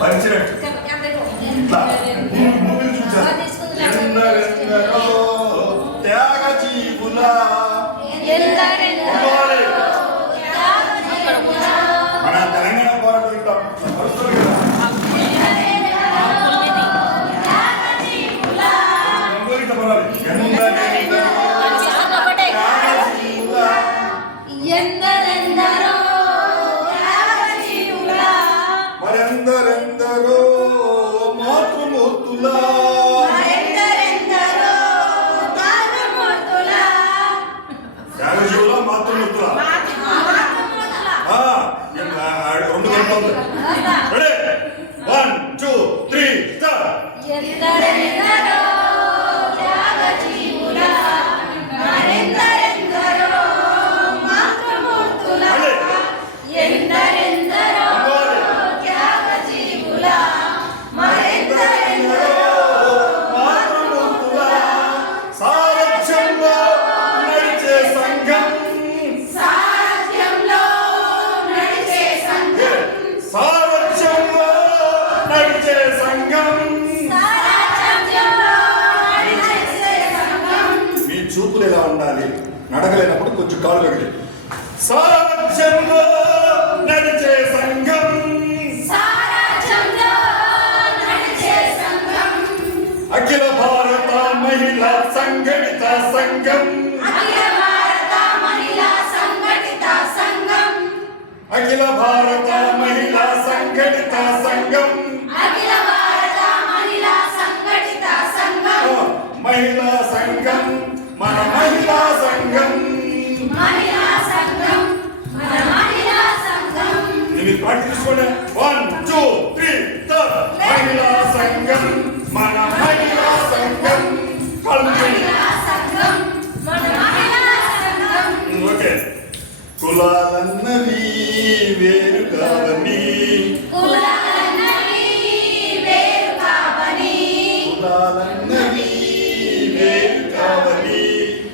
పంచినట్టు ఇట్లా మూవీలు చూసారు. ఎందరెందరో త్యాగ జీవుల మన తెలంగాణ పోరాటం ఇట్లా నడుస్తుంది కదా. ఇట్లా పోరాలి. ఎందరెందరో మరెందరెందరో మాతృమూర్తుల త్యాగజీవుల మాతృమూర్తుల 2 గంటలు. Ready 1 2 3 start. ఎందరెందరో త్యాగజీవుల మరెందరెందరో మాతృమూర్తుల ఎందరెందరో త్యాగజీవుల మరెందరెందరో మాతృమూర్తుల సారథ్యంలో నడిచే సంఘం సారథ్యంలో నడిచే సంఘం సారథ్యంలో నడిచే సంఘం సారథ్యంలో నడిచే సంఘం. మీ చూపులు ఎలా ఉండాలి? నడకలేనప్పుడు కొంచెం కాలు వెగలి. సారథ్యంలో నడిచే సంఘం సారథ్యంలో నడిచే సంఘం అఖిల భారత మహిళా సంఘటిత సంఘం అఖిల భారత మహిళా సంఘటిత సంఘం అఖిల భారత మహిళా సంఘటిత సంఘం అఖిల భారత మహిళా సంఘటిత సంఘం మహిళా సంఘం మన మహిళా సంఘం మహిళా సంఘం మన మహిళా సంఘం. ఇది ప్రాక్టీస్ చేసుకోండి. 1 2 3 స్టార్ట్. మహిళా సంఘం మన మహిళా సంఘం మహిళా సంఘం మన మహిళా సంఘం. ఓకే. కులాలన్నవి వేరు కావని కులాలన్నవి వేరు కావని కులాలన్నవి వేరు కావని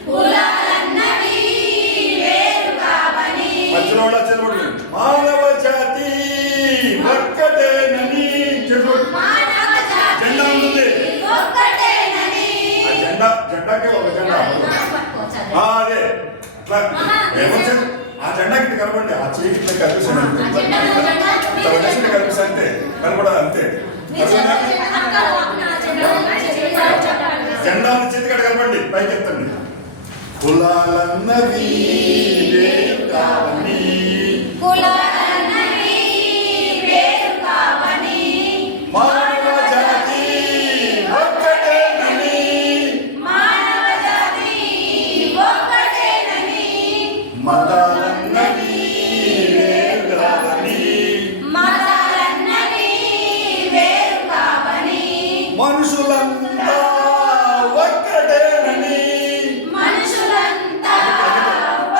కులాలన్నవి వేరు కావని మధ్యలో చదవండి. మానవ జాతి ఒక్కటేనని చదవండి. మానవ జాతి జెండా ఉంది. ఒక్కటేనని జెండాకే ఒక జెండా. అదే అట్లా ఏమొచ్చింది? ఆ జెండాకి ఇట్లా కనపండి. ఆ చేతి ఇట్లా కనిపిస్తుంది కనిపిస్తుంది అంతే కనపడాలి అంతే. జెండా చేతి కట్ట కనపండి. పైకి ఎత్తండి. కులాలన్నవి వేరు కావని కులాలన్నవి వేరు కావని మానవ జాతి ఒక్కటేనని మానవ జాతి ఒక్కటేనని మతాలన్నవి వేరు కావని మతాలన్నవి వేరు కావని మనుషులంతా ఒక్కటేనని మనుషులంతా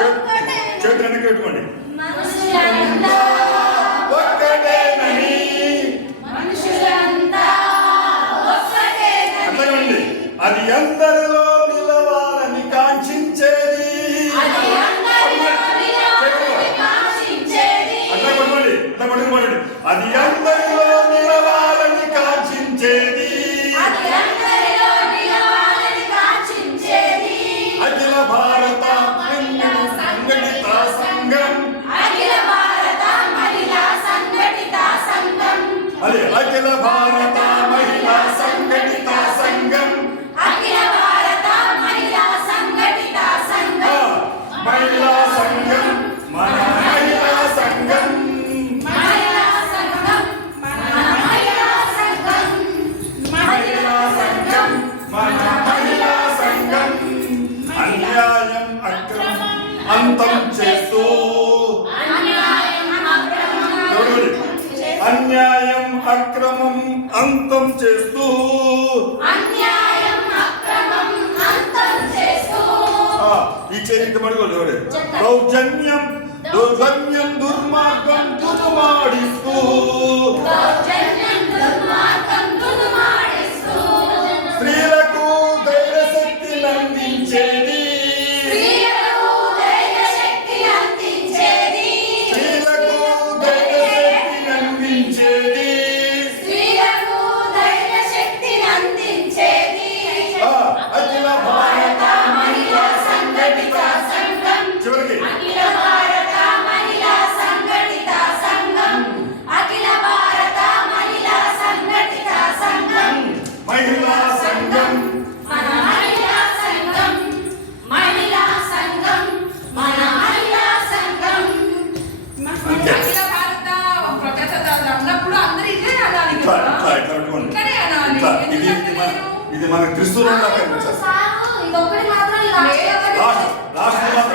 ఒక్కటేనని చేతులు వెనక్కి పెట్టుకోండి. మనుషులంతా ఒక్కటేనని మనుషులంతా ఒక్కటేనని అట్లాగండి. అది అందరిలో నిలవాలని కాంక్షించేది. అది అందరిలో నిలవాలని కాంక్షించేది అట్లా కొట్టుకోండి. అట్లా పట్టుకోండి. అది అందరిలో నిలవాలని కాంక్షించేది. అది అందరిలో నిలవాలని కాంక్షించేది అఖిల భారత మహిళా సంఘటిత సంఘం అఖిల భారత మహిళా సంఘటిత సంఘం అది అఖిల భారత మహిళా సంఘటిత సంఘం అఖిల భారత మహిళా సంఘటిత సంఘం మహిళా సంఘం మన మహిళా సంఘం మహిళా సంఘం మన మహిళా సంఘం మహిళా సంఘం మన మహిళా సంఘం అన్యాయం అక్రమం అంతం చేస్తూ అన్యాయం అన్యాయం అక్రమం అంతం చేస్తూ అన్యాయం అక్రమం అంతం చేస్తూ ఈ చేతి పడుకోండి. దౌర్జన్యం దౌర్జన్యం దుర్మార్గం దుర్మాడిస్తూ దౌర్జన్యం దుర్మార్గం దుర్మాడిస్తూ స్త్రీలకు ధైర్యశక్తి అందించేది. స్త్రీలకు ధైర్యశక్తి అందించేది స్త్రీలకు ధైర్యశక్తి అందించేది. మనకి క్రిస్తువులో ఇప్పుడు సారు ఇదొక్కటి మాత్రం లాస్ట్ లాస్ట్ మాత్రం